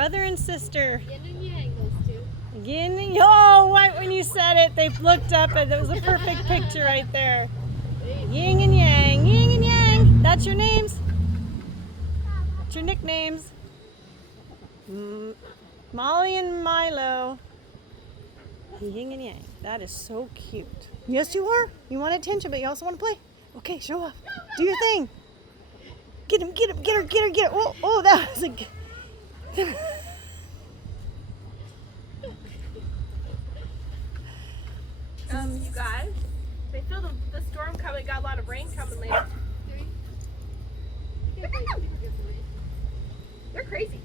Brother and sister. Yin and Yang, those two. Yin and oh, right when you said it, they looked up and it was a perfect picture right there. Ying and Yang, Ying and Yang. That's your names. That's your nicknames. Molly and Milo. Ying and Yang. That is so cute. Yes, you are. You want attention, but you also want to play. Okay, show off. Do your thing. Get him, get him, get her, get her, get her. Oh, oh, that was a good. You guys, they feel the storm coming. Got a lot of rain coming later. They're crazy.